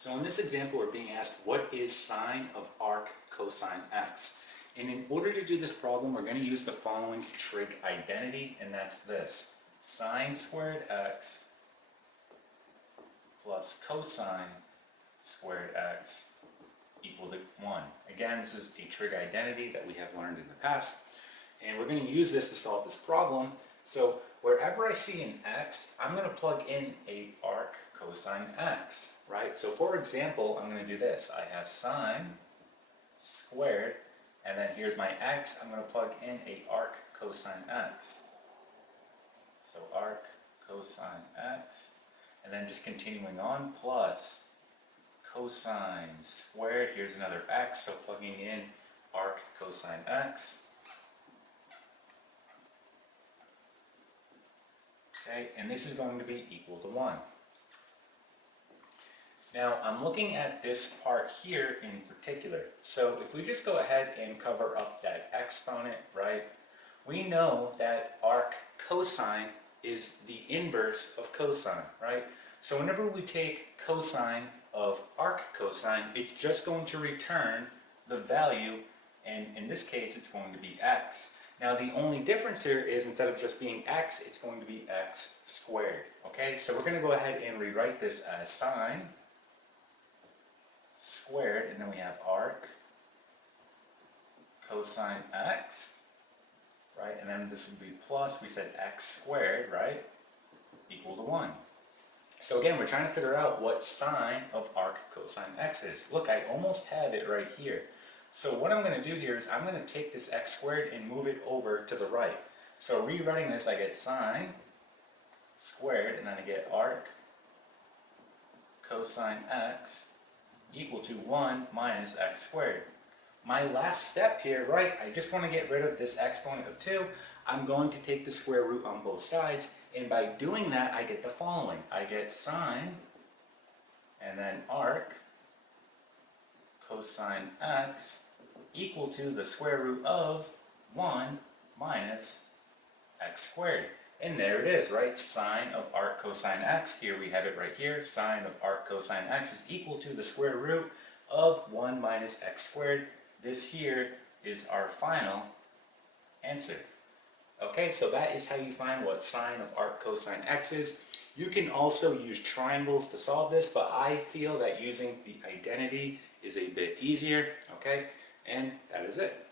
So in this example, we're being asked, what is sine of arc cosine x? And in order to do this problem, we're going to use the following trig identity, and that's this. Sine squared x plus cosine squared x equal to 1. Again, this is a trig identity that we have learned in the past, and we're going to use this to solve this problem. So wherever I see an x, I'm going to plug in a arc cosine x, right? So for example, I'm going to do this. I have sine squared, and then here's my x. I'm going to plug in a arc cosine x. So arc cosine x, and then just continuing on, plus cosine squared. Here's another x, so plugging in arc cosine x. Okay, and this is going to be equal to 1. Now, I'm looking at this part here in particular. So if we just go ahead and cover up that exponent, right, we know that arc cosine is the inverse of cosine, right? So whenever we take cosine of arc cosine, it's just going to return the value, and in this case, it's going to be x. Now, the only difference here is instead of just being x, it's going to be x squared, okay? So we're going to go ahead and rewrite this as sine squared, and then we have arc cosine x, right? And then this would be plus, we said x squared, right, equal to 1. So again, we're trying to figure out what sine of arc cosine x is. Look, I almost have it right here. So what I'm going to do here is I'm going to take this x squared and move it over to the right. So rewriting this, I get sine squared, and then I get arc cosine x equal to 1 minus x squared. My last step here, right, I just want to get rid of this exponent of 2. I'm going to take the square root on both sides, and by doing that, I get the following. I get sine, and then arc cosine x equal to the square root of 1 minus x squared. And there it is, right? Sine of arc cosine x, here we have it right here, sine of arc cosine x is equal to the square root of 1 minus x squared. This here is our final answer. Okay, so that is how you find what sine of arc cosine x is. You can also use triangles to solve this, but I feel that using the identity is a bit easier, okay? And that is it.